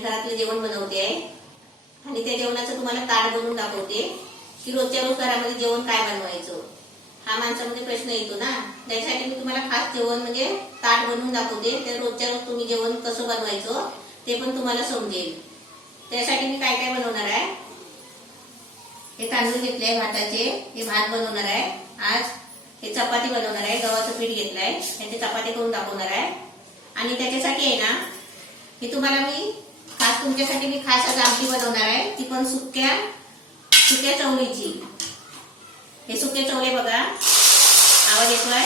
घरातलं जेवण बनवते आहे आणि त्या जेवणाचं तुम्हाला ताट बनवून दाखवते की रोजच्या रोज घरामध्ये जेवण काय बनवायचं हा माणसामध्ये प्रश्न येतो ना. त्यासाठी मी तुम्हाला खास जेवण म्हणजे ताट बनवून दाखवते. तर रोजच्या रोज तुम्ही जेवण कसं बनवायचं ते पण तुम्हाला समजेल. त्यासाठी मी काय काय बनवणार आहे. हे तांदूळ घेतले भाताचे, हे भात बनवणार आहे. आज हे चपाती बनवणार आहे, गव्हाचं पीठ घेतलंय, याचे चपाती करून दाखवणार आहे. आणि त्याच्यासाठी आहे ना हे तुम्हाला मी खास तुमच्यासाठी मी खास आज आमटी बनवणार आहे, ती पण सुक्या चवळीची. हे सुके चवळे बघा, आवाज येतोय,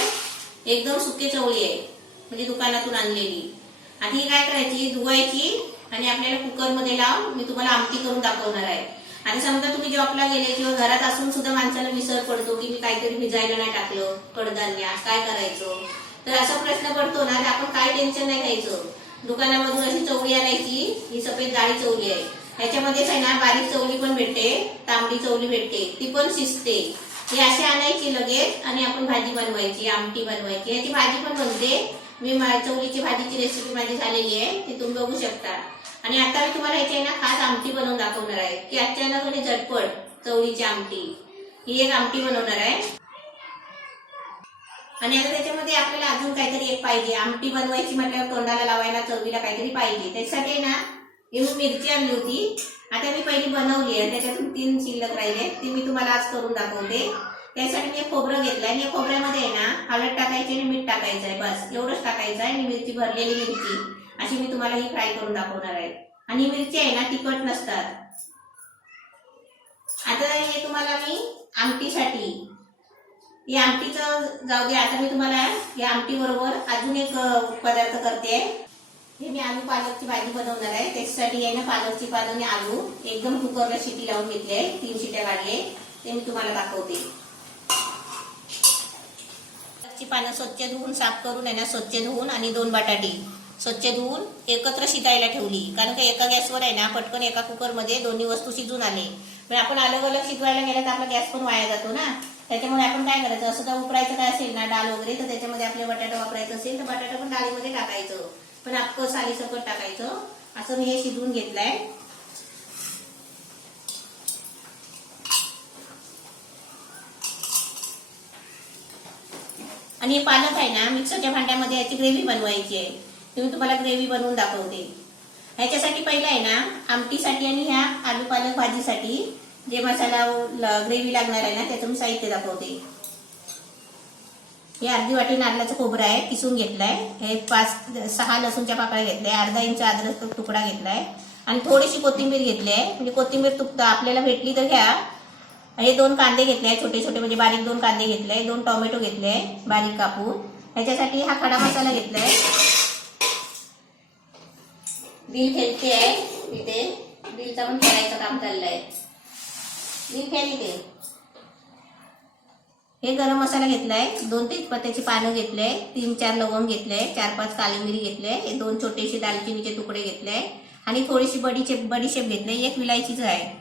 एकदम सुके चवळी आहे म्हणजे दुकानातून आणलेली. आणि ही काय करायची, धुवायची आणि आपल्याला कुकर मध्ये लावून मी तुम्हाला आमटी करून दाखवणार आहे. आणि समजा तुम्ही जॉबला गेले किंवा घरात असून सुद्धा माणसाला विसर पडतो की मी काहीतरी भिजायला नाही टाकलं कडधान्य, काय करायचं. तर असा प्रश्न पडतो ना, तर आपण काय टेन्शन नाही घ्यायचं. दुकानामधून अशी चवळी आणायची, ही सफेद जाडी चवळी आहे. ह्याच्यामध्येच आहे ना बारीक चवळी पण भेटते, तांबडी चवळी भेटते, ती पण शिजते. ही अशी आणायची लगेच आणि आपण भाजी बनवायची, आमटी बनवायची. याची भाजी पण बनते. मी चवळीची भाजीची रेसिपी माझी झालेली आहे, ती तुम्ही बघू शकता. आणि आता मी तुम्हाला याची ना खास आमटी बनवून दाखवणार आहे की अचानक आणि झटपट चवळीची आमटी. ही एक आमटी बनवणार आहे. आणि आता त्याच्यामध्ये आपल्याला अजून काहीतरी एक पाहिजे. आमटी बनवायची म्हटल्यावर तोंडाला लावायला चवीला काहीतरी पाहिजे. त्यासाठी ना ही मी मिरची आणली होती. आता मी पहिली बनवली आहे, त्याच्यातून 3 शिल्लक राहिले, ती मी तुम्हाला आज करून दाखवते. त्यासाठी मी खोबरं घेतलंय आणि या खोबऱ्यामध्ये आहे ना हळद टाकायची आणि मीठ टाकायचं आहे, बस एवढंच टाकायचं आहे. आणि मिरची, भरलेली मिरची अशी मी तुम्हाला ही फ्राय करून दाखवणार आहे. आणि मिरची आहे ना तिखट नसतात. आता हे तुम्हाला मी आमटीसाठी, या आमटीचं जाऊ दे. आता मी तुम्हाला या आमटी बरोबर अजून एक पदार्थ करते. हे मी आलू पालकची भाजी बनवणार आहे. त्याच्यासाठी आहे ना पालकची पानं आणि आलू एकदम कुकरला शिटी लावून घेतले, 3 शिट्या काढले, ते मी तुम्हाला दाखवते. पालकची पानं स्वच्छ धुवून साफ करून आहे ना, स्वच्छ धुवून आणि 2 बटाटे स्वच्छ धुवून एकत्र शिजायला ठेवली. कारण का एका गॅसवर आहे ना पटकन एका कुकरमध्ये दोन्ही वस्तू शिजून आले. पण आपण अलग अलग शिजवायला गेलं तर आपला गॅस पण वाया जातो ना. त्याच्यामुळे आपण काय करायचं, असं काय उकरायचं काय असेल ना डाळ वगैरे, तर त्याच्यामध्ये आपले बटाटा वापरायचं असेल तर बटाटा पण डाळीमध्ये टाकायचं, पण अख्खं सालीसकट टाकायचं. असं मी हे शिजवून घेतलंय. आणि हे पालक आहे ना मिक्सरच्या भांड्यामध्ये याची ग्रेव्ही बनवायची आहे. मी तुम्हाला ग्रेव्ही बनवून दाखवते. ह्याच्यासाठी पहिलं आहे ना आमटीसाठी आणि ह्या आलू पालक भाजीसाठी जे मसाला ग्रेव्ही लागणार आहे ना त्याचं मी साहित्य दाखवते. हे अर्धी वाटी नारळाचं खोबरं आहे, किसून घेतलंय. हे 5-6 लसूणच्या पाकळ्या घेतल्या, अर्धा इंच अद्रक तुकडा घेतलाय आणि थोडीशी कोथिंबीर घेतली आहे. म्हणजे कोथिंबीर आपल्याला भेटली तर घ्या. हे 2 कांदे घेतले छोटे छोटे, म्हणजे बारीक 2 कांदे घेतले, 2 टोमॅटो घेतले बारीक कापून. ह्याच्यासाठी हा खडा मसाला घेतलाय. बिल फेकते आहे इथे, बिलचा पण फेरायचं काम चाललंय. बिल फेरी ते. हे गरम मसाला घेतलाय, 2 तेजपत्त्याची पानं घेतले, 3-4 लवंग घेतले, 4-5 काली मिरी घेतले, 2 छोटेसे दालचिनीचे तुकडे घेतले आणि थोडीशी बडीशेप घेतले, 1 विलायचीच आहे.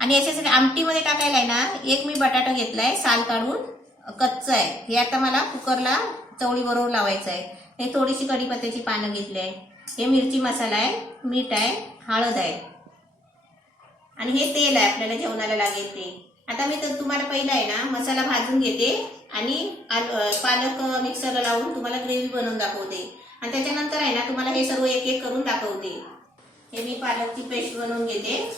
आणि याच्यासाठी आमटीमध्ये टाकायला आहे ना 1 मी बटाटा घेतलाय, साल काढून कच्चा आहे. हे आता मला कुकरला चवळी बरोबर लावायचं आहे. हे थोडीशी कढीपत्त्याची पानं घेतली आहे. हे मिरची मसाला आहे, मीठ आहे, हळद आहे आणि हे तेल आहे आपल्याला जेवणाला लागेल ते. आता मी तर तुम्हाला पहिला आहे ना मसाला भाजून घेते आणि पालक मिक्सरला लावून तुम्हाला ग्रेव्ही बनवून दाखवते. आणि त्याच्यानंतर आहे ना तुम्हाला हे सर्व एक एक करून दाखवते. हे मी पालकची पेस्ट बनवून घेते.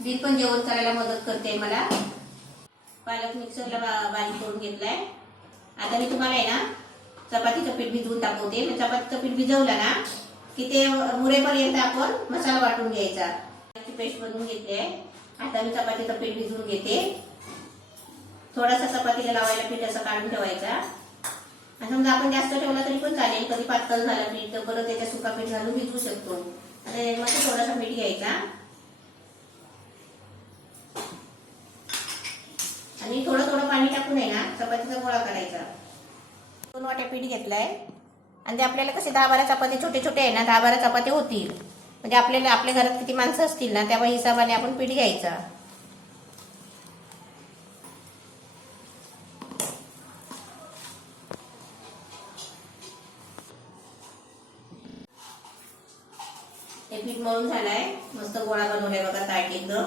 दिल पण जेवण करायला मदत करते मला. पालक मिक्सरला बारीक करून घेतलाय. आता मी तुम्हाला आहे ना चपातीचं पीठ भिजवून दाखवते. चपातीचं पीठ भिजवलं ना की ते मुरेपर्यंत आपण मसाला वाटून घ्यायचा. पेस्ट बनवून घेतली आहे. आता मी चपातीचं पीठ भिजवून घेते. थोडासा चपातीला लावायला पीठ असं काढून ठेवायचा. आणि समजा आपण जास्त ठेवला तरी पण चालेल, कधी पातळ झालं पीठ तर परत त्याच्या सुका पीठ घालून भिजवू शकतो. आणि मग थोडासा मीठ घ्यायचा आणि थोडं थोडं पाणी टाकून आहे ना चपातीचा गोळा करायचा. 2 वाट्या पीठ घेतलाय आणि ते आपल्याला कसे 10-12 चपाती छोटे छोटे आहे ना 10-12 चपाती होतील. म्हणजे आपल्याला आपल्या घरात किती माणसं असतील ना त्या हिशोबाने आपण पीठ घ्यायचा. हे पीठ मळून झालंय, मस्त गोळा बनवलाय बघा ताट एकदम.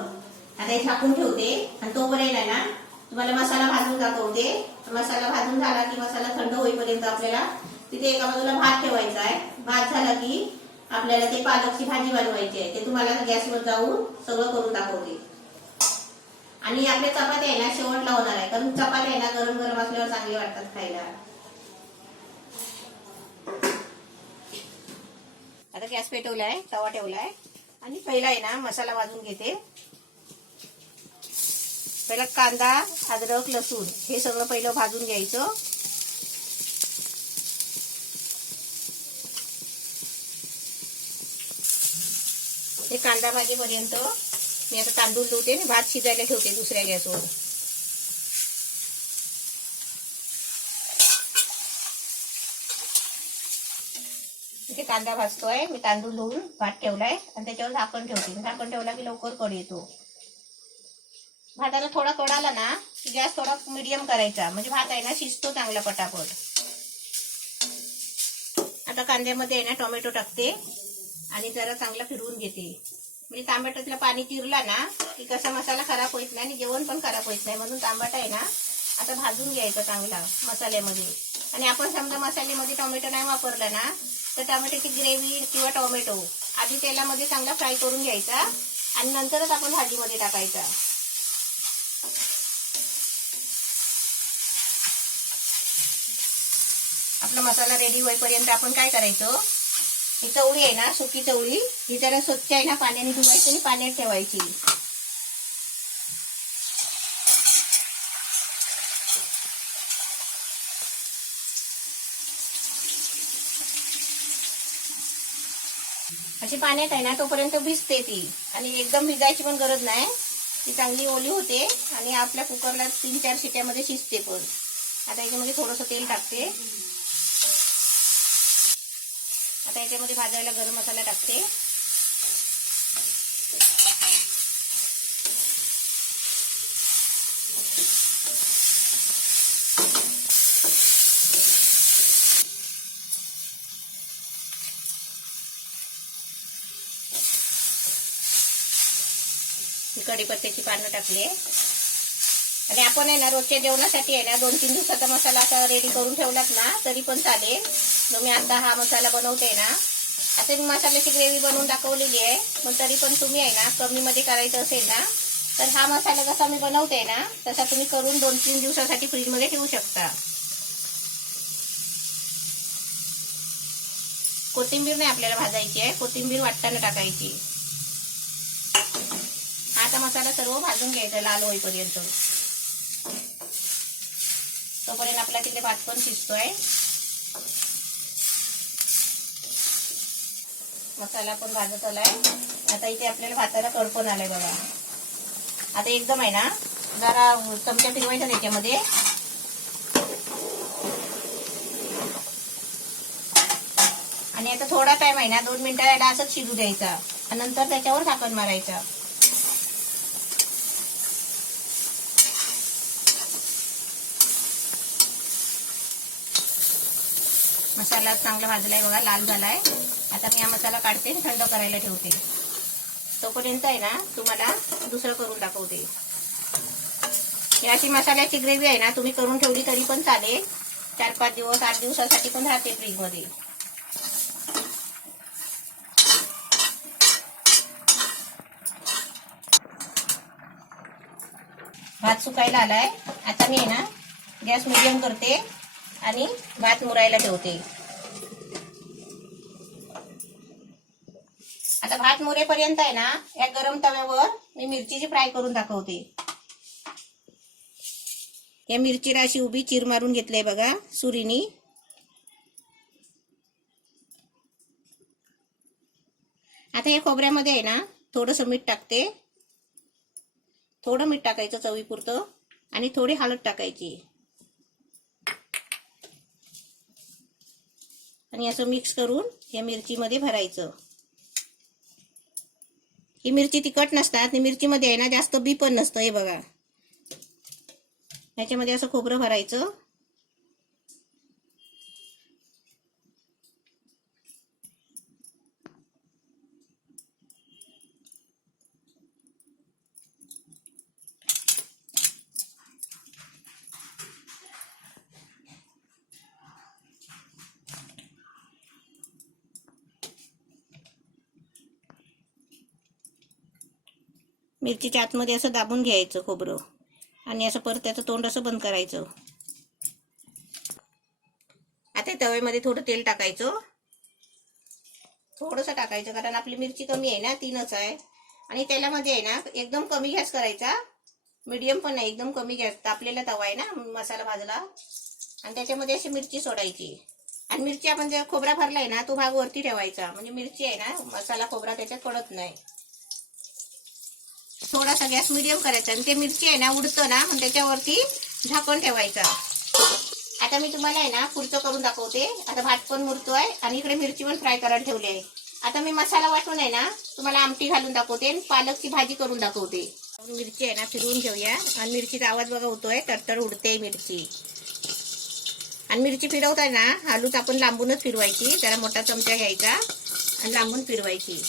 आता हे झाकून ठेवते आणि तोपर्यंत आहे ना तुम्हाला मसाला भाजून दाखवते. मसाला भाजून झाला की मसाला थंड होईपर्यंत आपल्याला तिथे एका बाजूला भात ठेवायचा आहे. भात झाला की आपल्याला ते पालकची भाजी बनवायची आहे. ते तुम्हाला गॅसवर जाऊन सगळं करून दाखवते. आणि आपल्या चपात्या आहे ना शेवटला होणार आहे, कारण चपात्या आहे ना गरम गरम असल्यावर चांगले वाटतात खायला. आता गॅस पेटवलाय, तवा ठेवलाय आणि पहिला आहे ना मसाला भाजून घेते. पहिला कांदा, अद्रक, लसूण हे सगळं पहिलं भाजून घ्यायचं. हे कांदा भाजीपर्यंत मी आता तांदूळ धुते, भात शिजायला ठेवते दुसऱ्या गॅसवर. इथे कांदा भाजतोय, मी तांदूळ धुवून भात ठेवलाय आणि त्याच्यावर झाकण ठेवते. झाकण ठेवला की लवकर कढ येतो. भाताला थोडा कढ आला ना की गॅस थोडा मीडियम करायचा, म्हणजे भात आहे ना शिजतो चांगला पटापट. आता कांद्यामध्ये आहे ना टोमॅटो टाकते आणि जरा चांगला फिरवून घेते. म्हणजे तांबटातलं पाणी चिरला ना की कसा मसाला खराब होत नाही आणि जेवण पण खराब होत नाही. म्हणून तांबटा आहे ना आता भाजून घ्यायचा चांगला मसाल्यामध्ये. आणि आपण समजा मसाल्यामध्ये टोमॅटो नाही वापरला ना तर टोमॅटोची ग्रेव्ही किंवा टोमॅटो आधी तेलामध्ये चांगला फ्राय करून घ्यायचा आणि नंतरच आपण भाजीमध्ये टाकायचा. आपला मसाला रेडी होईपर्यंत आपण काय करायचं, ही चवळी आहे ना सुकी चवळी ही जरा स्वच्छ आहे ना पाण्याने धुवायची आणि पाण्यात ठेवायची. अशी पाण्यात आहे ना तोपर्यंत भिजते ती, आणि एकदम भिजायची पण गरज नाही. ती चांगली ओली होते आणि आपल्या कुकरला 3-4 शिट्यामध्ये शिजते पण. आता याच्यामध्ये थोडंसं तेल टाकते. आता याच्यामध्ये भाजायला गरम मसाला टाकते. कढीपत्त्याची पानं टाकली आणि आपण आहे ना रोजच्या जेवणासाठी आहे ना 2-3 दिवसाचा मसाला असा रेडी करून ठेवलात ना तरी पण चालेल. जो मी आता हा मसाला बनवते ना, आता मी मसाल्याची ग्रेव्ही बनवून दाखवलेली आहे, पण तरी पण तुम्ही आहे ना कमी मध्ये करायचं असेल ना तर हा मसाला जसा मी बनवते ना तसा तुम्ही करून 2-3 दिवसासाठी फ्रीजमध्ये ठेवू शकता. कोथिंबीर नाही आपल्याला भाजायची आहे, कोथिंबीर वाटताना टाकायची. आता मसाला सर्व भाजून घ्यायचा लाल होईपर्यंत. तोपर्यंत आपला तिथे भात पण शिजतोय. मसाला पण भाजत आलाय. आता इथे आपल्याला भाताला कडपण आलाय बघा. आता एकदम आहे ना जरा चमचा फिरवायचा त्याच्यामध्ये आणि आता थोडा टाइम आहे ना 2 मिनिटाला असंच शिजू द्यायचा आणि नंतर त्याच्यावर झाकण मारायचा. मसाला चांगला भाजलाय बघा, लाल झालाय. आता मी हा मसाला काढते आणि थंड करायला ठेवते. तोपर्यंत आहे ना तुम्हाला दुसरं करून दाखवते. ही अशी मसाल्याची ग्रेव्ही आहे ना तुम्ही करून ठेवली तरी पण चालेल. 4-5 दिवस 8 दिवसासाठी पण राहते फ्रीजमध्ये. भात सुकायला आलाय. आता मी आहे ना गॅस मीडियम करते आणि भात मुरायला ठेवते. आता भात मुरेपर्यंत आहे ना या गरम तव्यावर मी मिरचीची फ्राय करून दाखवते. या मिरचीला अशी उभी चीर मारून घेतलीय बघा सुरीनी. आता या खोबऱ्यामध्ये आहे ना थोडंसं मीठ टाकते. थोडं मीठ टाकायचं चवीपुरतं आणि थोडी हळद टाकायची आणि असं मिक्स करून या मिरचीमध्ये भरायचं. ही मिरची तिखट नसतात. ही मिरचीमध्ये आहे ना जास्त बी पण नसतं. हे बघा याच्यामध्ये असं खोबरं भरायचं. मिरचीच्या आतमध्ये असं दाबून घ्यायचं खोबरं आणि असं परत त्याचं तोंड असं बंद करायचं. आता तव्यामध्ये थोडं तेल टाकायचं, थोडंसं टाकायचं, कारण आपली मिरची कमी आहे ना, 3च आहे. आणि तेलामध्ये आहे ना एकदम कमी गॅस करायचा, मीडियम पण नाही, एकदम कमी गॅस. तापलेला तवा आहे ना, मसाला भाजला, आणि त्याच्यामध्ये अशी मिरची सोडायची. आणि मिरची आपण जे खोबरा भरलाय ना तो भाग वरती ठेवायचा, म्हणजे मिरची आहे ना मसाला खोबरा त्याच्यात पडत नाही. थोडासा गॅस मीडियम करायचा आणि ते मिरची आहे ना उडतं ना, मग त्याच्यावरती झाकण ठेवायचा. आता मी तुम्हाला आहे ना पुढचं करून दाखवते. आता भात पण मुरतोय आणि इकडे मिरची पण फ्राय करायला ठेवली आहे. आता मी मसाला वाटून आहे ना तुम्हाला आमटी घालून दाखवते आणि पालकची भाजी करून दाखवते. मिरची आहे ना फिरवून घेऊया. आणि मिरचीचा आवाज बघा होतोय, तडतड उडते मिरची. आणि मिरची फिरवताना हळूच आपण लांबूनच फिरवायची, जरा मोठा चमचा घ्यायचा आणि लांबून फिरवायची.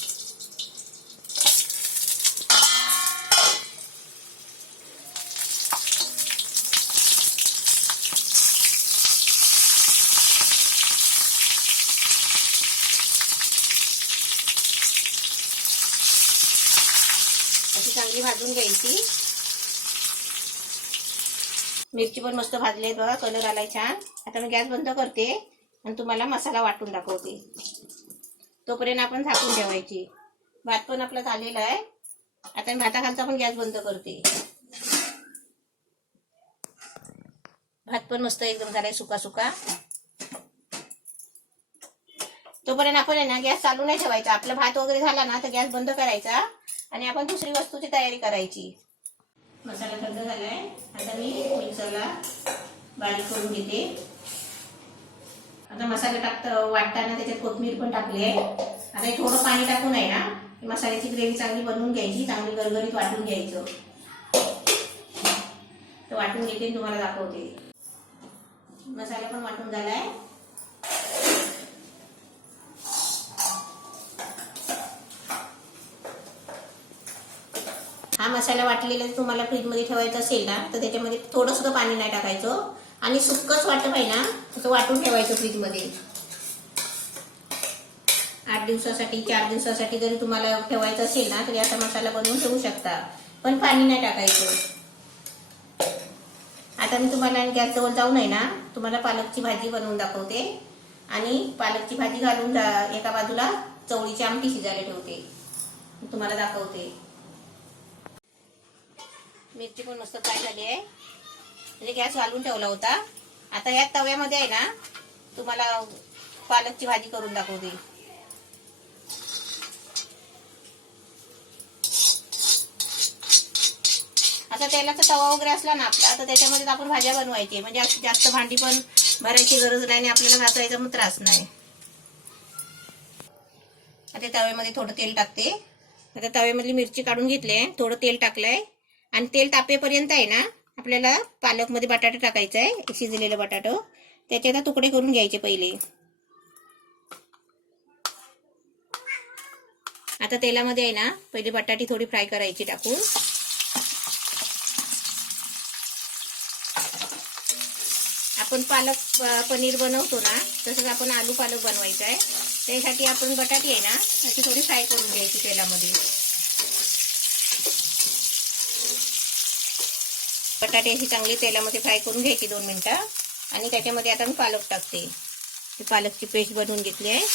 अशी चांगली भाजून घ्यायची. मिरची पण मस्त भाजली आहे बघा, कलर आलाय छान. आता मी गॅस बंद करते आणि तुम्हाला मसाला वाटून दाखवते. तोपर्यंत आपण झाकून ठेवायची. भात पण आपला झालेला आहे. आता मी भाताखालचा पण गॅस बंद करते. भात पण मस्त एकदम झालाय सुका सुका. तोपर्यंत आपण आहे ना गॅस चालू नाही ठेवायचा. आपला भात वगैरे झाला ना तर गॅस बंद करायचा आणि आपण दुसरी वस्तूची तयारी करायची. मसाला थंड झालाय. आता मी मिक्सरला बारीक करून घेते. आता मसाला वाटताना त्याच्यात कोथिंबीर पण टाकली आहे. आता हे थोडं पाणी टाकून आहे ना मसाल्याची ग्रेव्ही चांगली बनवून घ्यायची, चांगली गरगरीत वाटून घ्यायचं. तर वाटून घेते तुम्हाला दाखवते. मसाला पण वाटून झालाय. हा मसाला वाटलेला तुम्हाला फ्रीजमध्ये ठेवायचा असेल ना तर त्याच्यामध्ये थोडं सुद्धा पाणी नाही टाकायचं आणि सुक्कच वाटत आहे ना तसं वाटून ठेवायचं फ्रीजमध्ये. 8 दिवसासाठी 4 दिवसासाठी जरी तुम्हाला ठेवायचं असेल ना तरी असा मसाला बनवून ठेवू शकता, पण पाणी नाही टाकायचं. आता मी तुम्हाला गॅस जवळ जाऊन आहे ना तुम्हाला पालकची भाजी बनवून दाखवते. आणि पालकची भाजी घालून एका बाजूला चवळीची आमटी शिजायला ठेवते, तुम्हाला दाखवते. मिरची पण मस्त फ्राय झाली आहे, म्हणजे गॅस घालून ठेवला होता. आता या तव्यामध्ये आहे ना तुम्हाला पालकची भाजी करून दाखवते. आता तेलाचा तवा वगैरे असला ना आपला तर त्याच्यामध्ये आपण भाज्या बनवायची, म्हणजे जास्त भांडी पण भरायची गरज नाही आणि आपल्याला घासायचा मग त्रास नाही. आता तव्यामध्ये थोडं तेल टाकते. आता तव्यामधली मिरची काढून घेतली, थोडं तेल टाकलंय आणि तेल तापेपर्यंत आहे ना आपल्याला पालकमध्ये बटाटे टाकायचं आहे, शिजलेलं बटाटो. त्याचे आता तुकडे करून घ्यायचे पहिले. आता तेलामध्ये आहे ना पहिले बटाटी थोडी फ्राय करायची टाकून. आपण पालक पनीर बनवतो ना तसंच आपण आलू पालक बनवायचं आहे. त्यासाठी आपण बटाटी आहे ना अशी थोडी फ्राय करून घ्यायची तेलामध्ये. बटाटे अशी चांगली तेलामध्ये फ्राय करून घ्यायची 2 मिनिटं. आणि त्याच्यामध्ये आता मी पालक टाकते. ती पालकची पेस्ट बनवून घेतली आहे.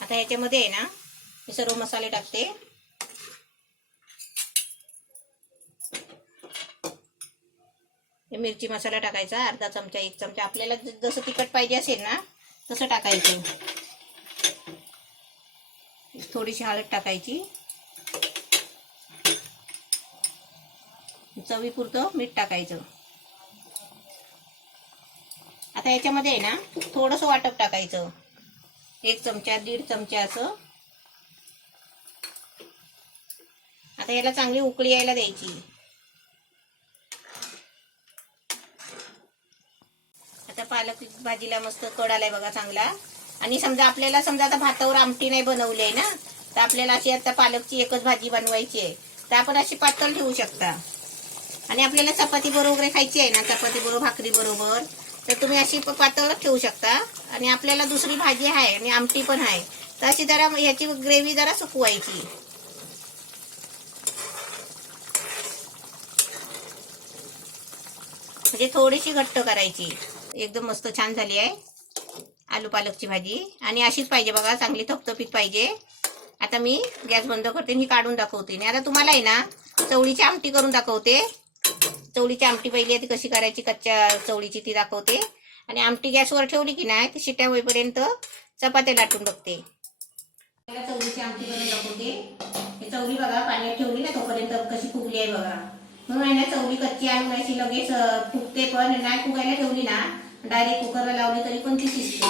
आता याच्यामध्ये आहे ना मी सर्व मसाले टाकते. मिरची मसाला टाकायचा अर्धा चमचा, 1 चमचा, आपल्याला जसं तिखट पाहिजे असेल ना तसं टाकायचं. थोडीशी हळद टाकायची, चवीपुरतं मीठ टाकायचं. आता याच्यामध्ये आहे ना थोडंसं वाटप टाकायचं, 1 चमचा 1.5 चमचा असं. आता याला चांगली उकळी यायला द्यायची. आता पालक भाजीला मस्त कड आलाय बघा चांगला. आणि समजा आपल्याला आता भातावर आमटी नाही बनवली आहे ना तर आपल्याला अशी आता पालकची एकच भाजी बनवायची आहे तर आपण अशी पातळ ठेवू शकता. आणि आपल्याला चपाती बरोबर खायची आहे ना, चपाती बरोबर भाकरी बरोबर, तर तुम्ही अशी पातळच ठेवू शकता. आणि आपल्याला दुसरी भाजी आहे आणि आमटी पण आहे, तर अशी जरा ह्याची ग्रेव्ही जरा सुकवायची. म्हणजे थोडीशी घट्ट करायची. एकदम मस्त छान झाली आहे आलू पालकची भाजी. आणि अशीच पाहिजे बघा, चांगली थपथपीत पाहिजे. आता मी गॅस बंद करते आणि काढून दाखवते. आणि आता तुम्हाला आहे ना चवळीची आमटी करून दाखवते. चवळीची आमटी पहिली ती कशी करायची, कच्च्या चवळीची ती दाखवते. आणि आमटी गॅसवर ठेवली की नाही, ती शिट्या होईपर्यंत चपात्या लाटून बघते. चवळीची आमटी करून दाखवते. हे चवळी बघा पाण्यात ठेवली ना तोपर्यंत कशी फुगली आहे बघा. म्हणून आहे ना चवळी कच्ची आणून अशी लगेच फुगते, पण नाही फुगायला ठेवली ना डायरेक्ट कुकरला लावली तरी पण ती शिजते.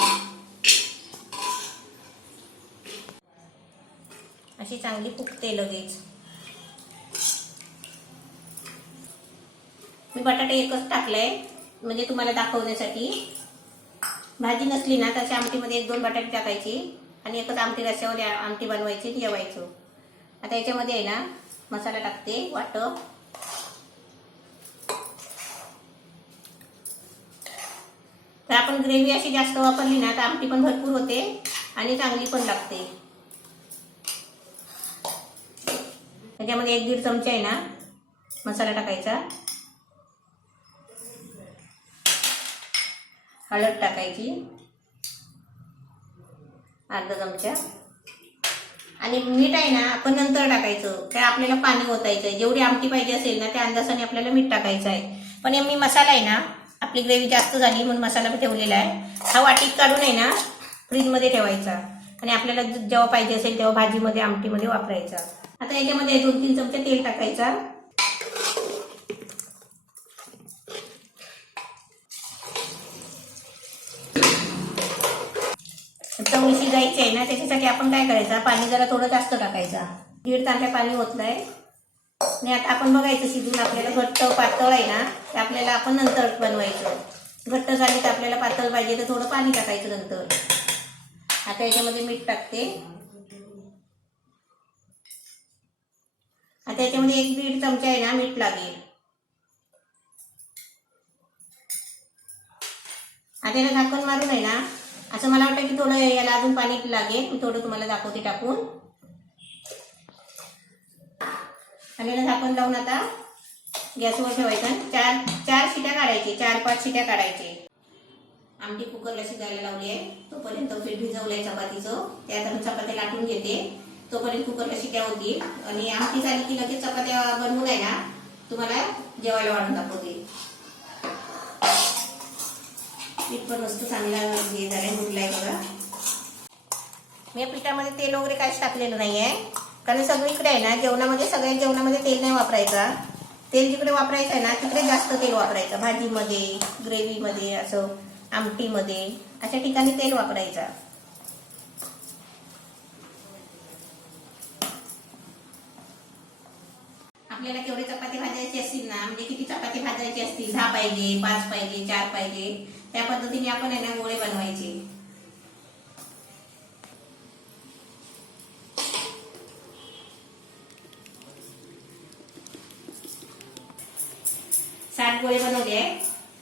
अशी चांगली फुगते लगेच. मी बटाटे एकच टाकलाय म्हणजे तुम्हाला दाखवण्यासाठी. भाजी नसली ना तशा आमटीमध्ये 1-2 बटाटे टाकायची आणि एकच आमटी रस्स्यावर आमटी बनवायची, जेवायचं. आता याच्यामध्ये आहे ना मसाला टाकते वाटप. तर आपण ग्रेव्ही अशी जास्त वापरली ना तर आमटी पण भरपूर होते आणि चांगली पण लागते. त्याच्यामध्ये 1-1.5 चमचा आहे ना मसाला टाकायचा. हळद टाकायची अर्धा चमचा. आणि मीठ आहे ना आपण नंतर टाकायचं, काय आपल्याला पाणी ओतायचं. जेवढी आमटी पाहिजे असेल ना त्या अंदाजाने आपल्याला मीठ टाकायचं आहे. पण मी मसाला आहे ना, आपली ग्रेव्ही जास्त झाली म्हणून मसाला मी ठेवलेला आहे. हा वाटीत काढून आहे ना फ्रीजमध्ये ठेवायचा आणि आपल्याला जेव्हा पाहिजे असेल तेव्हा भाजीमध्ये आमटीमध्ये वापरायचा. आता याच्यामध्ये 2-3 चमचे तेल टाकायचा. चवळी शिजायची आहे ना त्याच्यासाठी आपण काय करायचं, पाणी जरा थोडं जास्त टाकायचा. 1.5 तांब्या पाणी ओतलंय. आणि आता आपण बघायचं शिजून आपल्याला घट्ट पातळ आहे ना ते आपल्याला आपण नंतर बनवायचं. घट्ट झाली तर आपल्याला पातळ पाहिजे तर थोडं पाणी टाकायचं नंतर. आता याच्यामध्ये मीठ टाकते. आता याच्यामध्ये 1-1.5 चमचा आहे ना मीठ लागेल. आता याला झाकण मारून आहे ना असं मला वाटतं की थोडं याला अजून पाणी लागेल. मी थोडं तुम्हाला दाखवते टाकून. आणि याला झाकण लावून आता गॅसवर ठेवायचं. 4 शिट्या काढायची, 4-5 शिट्या काढायचे. आमटी कुकरला शिजायला लावली आहे तोपर्यंत पीठ भिजवलंय चपातीचं. त्यात मी चपात्या लाटून घेते तोपर्यंत कुकरला शिट्या होती. आणि आमटी झाली की लगेच चपात्या बनवून आहे ना तुम्हाला जेवायला वाढून दाखवते. पीठ पण मस्त चांगला हे झालंय, मुरलाय बघा. मी या पिठामध्ये तेल वगैरे काहीच टाकलेलं नाहीये, कारण सगळीकडे आहे ना जेवणामध्ये सगळ्या जेवणामध्ये तेल नाही वापरायचा. तेल जिकडे वापरायचं आहे ना तिकडे जास्त तेल वापरायचं. भाजीमध्ये, ग्रेव्हीमध्ये, असं आमटीमध्ये अशा ठिकाणी तेल वापरायचं. आपल्याला केवढे चपाती भाजायची असतील ना, म्हणजे किती चपाती भाजायची असतील, 10 पाहिजे, 5 पाहिजे, 4 पाहिजे, त्या पद्धतीने आपण आहे ना गोळे बनवायचे. सात गोळे बनवले आहे.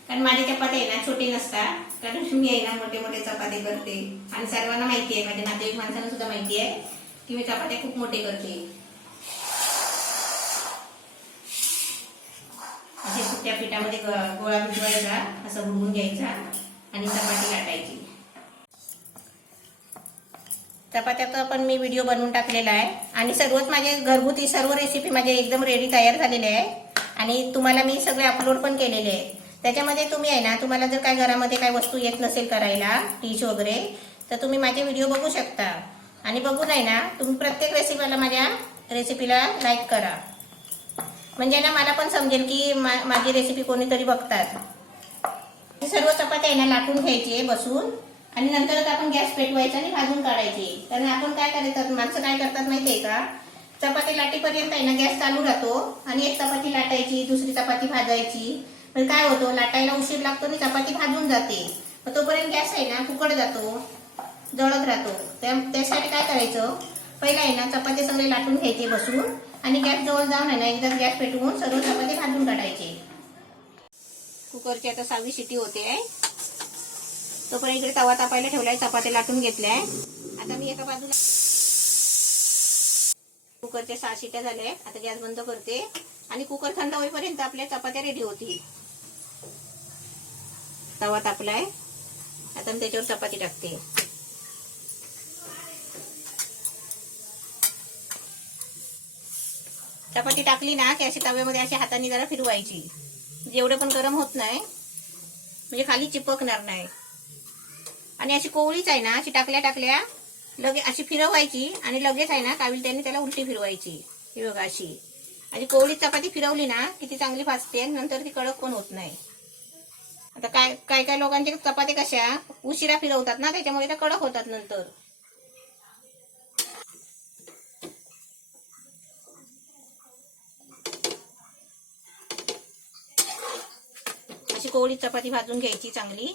कारण माझे चपाती आहे ना छोटे नसतात, कारण मी आहे ना मोठे मोठे चपाती करते. आणि सर्वांना माहिती आहे, माझ्या नातेवाईक माणसांना सुद्धा माहिती आहे की मी चपात्या खूप मोठे करते. असे सुट्या पिठामध्ये गोळा भिजवायचा, असं बुडवून घ्यायचा आणि चपाती लाटायची. चपात्याचा पण मी व्हिडिओ बनवून टाकलेला आहे. आणि सर्वच माझे घरगुती सर्व रेसिपी माझे एकदम रेडी तयार झालेले आहे. आणि तुम्हाला मी सगळे अपलोड पण केलेले आहे. त्याच्यामध्ये तुम्ही आहे ना, तुम्हाला जर काय घरामध्ये काय वस्तू येत नसेल करायला, डिश वगैरे, तर तुम्ही माझे व्हिडिओ बघू शकता. आणि बघून आहे ना तुम्ही प्रत्येक रेसिपीला माझ्या रेसिपीला लाईक करा. म्हणजे ना मला पण समजेल की माझी रेसिपी कोणीतरी बघतात. सर्व चपात्या आहे ना लाटून घ्यायची बसून. आणि नंतरच आपण गॅस पेटवायचा आणि भाजून काढायची. कारण आपण काय करतात, माणसं काय करतात माहितीये का, चपाती लाटेपर्यंत आहे ना गॅस चालू राहतो आणि एक चपाती लाटायची, दुसरी चपाती भाजायची. पण काय होतं, लाटायला उशीर लागतो आणि चपाती भाजून जाते. मग तोपर्यंत गॅस आहे ना फुकट जातो, जळत राहतो. त्यासाठी काय करायचं, पहिला आहे ना चपाती सगळे लाटून घ्यायचे बसून आणि गॅस जवळ जाऊन आहे ना एकदाच गॅस पेटवून सर्व चपाती भाजून काढायचे. कुकरची आता 6वी शिटी होते आहे. तोपर्यंत इकडे तवा तापायला ठेवलाय, चपात्या लाटून घेतल्या आहे. आता मी एका बाजूला कुकरच्या 6 शिट्या झाल्या आहेत. आता गॅस बंद करते आणि कुकर थंड होईपर्यंत आपल्या चपात्या रेडी होतील. तवा तापलाय, आता मी त्याच्यावर चपाती टाकते. चपाती टाकली ना की अशी तव्यामध्ये अशी हाताने जरा फिरवायची, जेवढे पण गरम होत नाही, म्हणजे खाली चिपकणार नाही. आणि अशी कोवळीच आहे ना, अशी टाकल्या टाकल्या लगेच अशी फिरवायची आणि लगेच आहे ना काविलत्याने त्याला उलटी फिरवायची. ही बघा अशी कोवळी चपाती फिरवली ना की ती चांगली भाजते, नंतर ती कडक पण होत नाही. आता काय काय लोकांच्या चपाती कशा उशिरा फिरवतात ना, त्याच्यामुळे त्या कडक होतात नंतर. अशी कोवळी चपाती भाजून घ्यायची चांगली.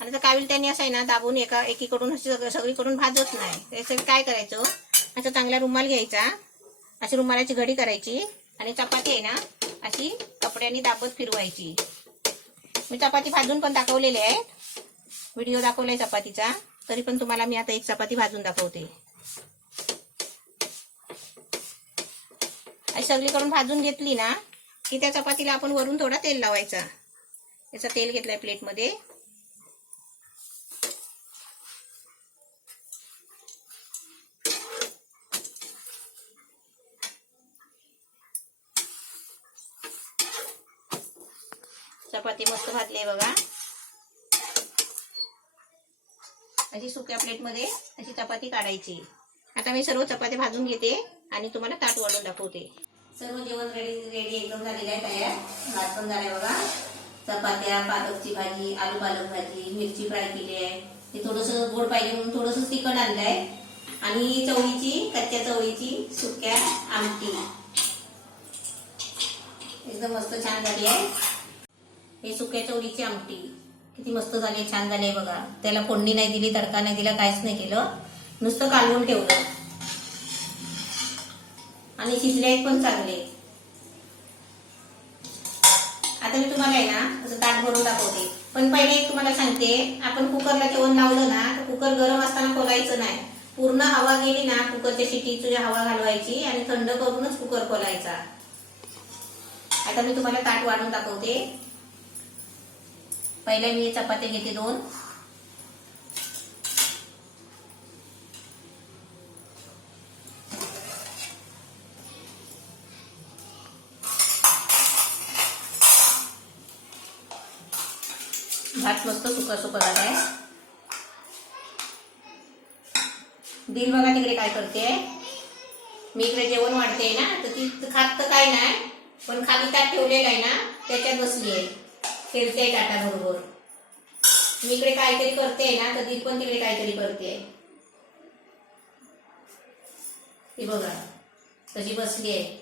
आणि तर काविलत्याने असं आहे ना दाबून एकीकडून सगळीकडून भाजत नाही. त्यासाठी काय करायचं, असा चांगला रुमाल घ्यायचा, अशी रुमालाची घडी करायची आणि चपाती आहे ना अशी कपड्याने दाबत फिरवायची. मी चपाती भाजून पण दाखवलेले आहे, व्हिडिओ दाखवलाय चपातीचा, तरी पण तुम्हाला मी आता एक चपाती भाजून दाखवते. अशी सगळीकडून भाजून घेतली ना की त्या चपातीला आपण वरून थोडा तेल लावायचा. याचा तेल घेतलाय प्लेटमध्ये. चपाती मस्त भाजली बघा. अशी सुक्या प्लेटमध्ये अशी चपाती काढायची. आता मी सर्व चपाती भाजून घेते आणि तुम्हाला ताट वाढून दाखवते. सर्व जेवण रेडी एकदम झालेलं आहे तयार. भात पण झालाय बघा. चपात्या, पालकची भाजी, आलू पालक भाजी, मिरची फ्राय केली आहे. ते थोडंसं गोड पाहिजे म्हणून थोडंसं तिखट आणलंय. आणि कच्च्या चवळीची सुक्या आमटी एकदम मस्त छान झाली आहे. हे सुक्या चवळीची आमटी किती मस्त झाली, छान झाली बघा. त्याला फोडणी नाही दिली, तडका नाही दिला, काहीच नाही केलं, नुसतं कालवून ठेवलं आणि शिजले पण चांगले. आता मी तुम्हाला आहे ना असं ताट भरून दाखवते. पण पहिले एक तुम्हाला सांगते, आपण कुकरला जेवण लावलं ना तर कुकर गरम असताना खोलायचं नाही. पूर्ण हवा गेली ना कुकरच्या शिटीची हवा घालवायची आणि थंड करूनच कुकर खोलायचा. आता मी तुम्हाला ताट वाढून दाखवते. पहिले मी चपात्या घेते 2. भात मस्त सुका सुका झालाय. दिल बघा तिकडे काय करते. मी इकडे जेवण वाढते ना, तर ती खात तर काय नाही, पण खाली ताट ठेवलेलं आहे ना त्याच्यात बसली आहे, फिरते ताटाबरोबर. मी इकडे काहीतरी करते ना, तर ती पण तिकडे काहीतरी करते. ती बघा कशी बसली आहे,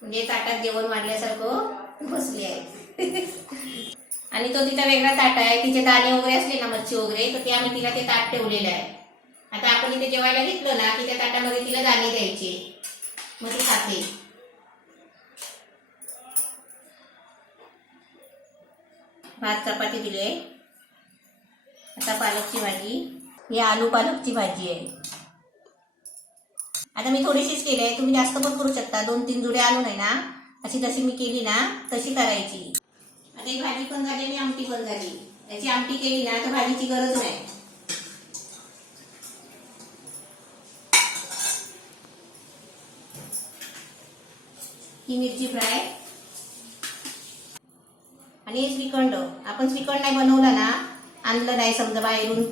म्हणजे ताटात जेवण वाढल्यासारखं बसली आहे. आणि तो तिचा वेगळा ताट आहे. तिचे दाणे वगैरे असले ना, मच्छी वगैरे, तर ते आम्ही तिला ते ताट ठेवलेलं आहे. आता आपण इथे जेवायला घेतलं ना की त्या ताटामध्ये तिला दाणे द्यायचे, मग ती खाते. भात चपाती दिले. आता पालकची भाजी, ही आलू पालकची भाजी आहे. आता मी थोडीशीच केली आहे, तुम्ही जास्त पण करू शकता. 2-3 जुडे आणून आहे ना, अशी जशी मी केली ना तशी करायची. आता ही भाजी पण झाली आणि आमटी पण झाली. याची आमटी केली ना तर भाजीची गरज नाही. ही मिरची फ्राय आणि श्रीखंड. आपण श्रीखंड नाही बनवलं ना, आणलं नाही समजा बाहेरून,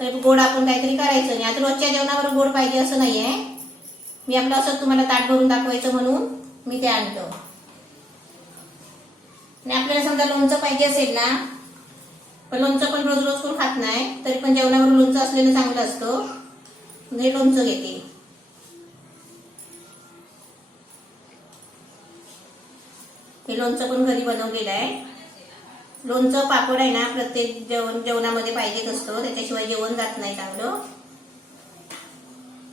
तर गोड आपण काहीतरी करायचं नाही. आता रोजच्या जेवणावर गोड पाहिजे असं नाहीये. मी आपलं असं तुम्हाला ताट भरून दाखवायचं म्हणून मी ते आणतो. आणि आपल्याला समजा लोणचं पाहिजे असेल ना, पण लोणचं पण रोज रोज कोण खात नाही, तरी पण जेवणावर लोणचं असलेलं चांगलं असतं. म्हणजे लोणचं घेते. हे लोणचं पण घरी बनवलेलं आहे. लोणचं पापड आहे ना प्रत्येक जेवणामध्ये पाहिजेच असतं, त्याच्याशिवाय जेवण जात नाही चांगलं.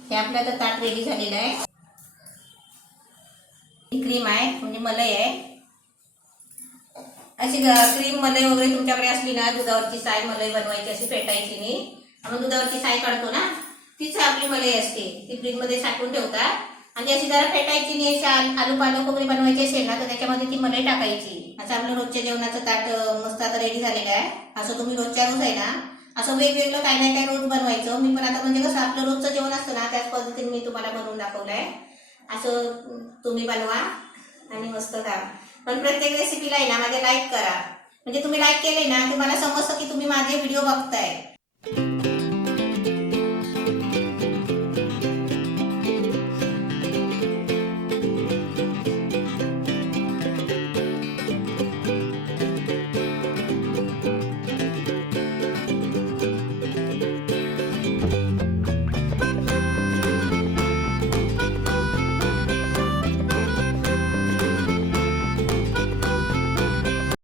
हे आपलं आता ताट रेडी झालेलं आहे. ही क्रीम आहे म्हणजे मलाई आहे. अशी क्रीम मलाई वगैरे तुमच्याकडे असली ना, दुधावरची साय मलाई बनवायची अशी फेटायची नाही. आपण दुधावरची साय काढतो ना, तीच आपली मलाई असते. ती फ्रीज मध्ये साठवून ठेवतात आणि अशी जरा फेटायची नाही. अशी आलू पालक वगैरे बनवायची असेल ना, तर त्याच्यामध्ये ती मलाई टाकायची. असं आपलं रोजच्या जेवणाचं ताट मस्त आता रेडी झालेलं आहे. असं तुम्ही रोजच्या रोज आहे ना, असं वेगवेगळं काही ना काही रोज बनवायचं. मी पण आता म्हणजे कसं आपलं रोजचं जेवण असतं ना, त्याच पद्धतीने मी तुम्हाला बनवून दाखवलंय. असं तुम्ही बनवा आणि मस्त खा. पण प्रत्येक रेसिपीला आहे ना माझे लाईक करा. म्हणजे तुम्ही लाईक केले ना, तुम्हाला समजतं की तुम्ही माझे व्हिडिओ बघताय.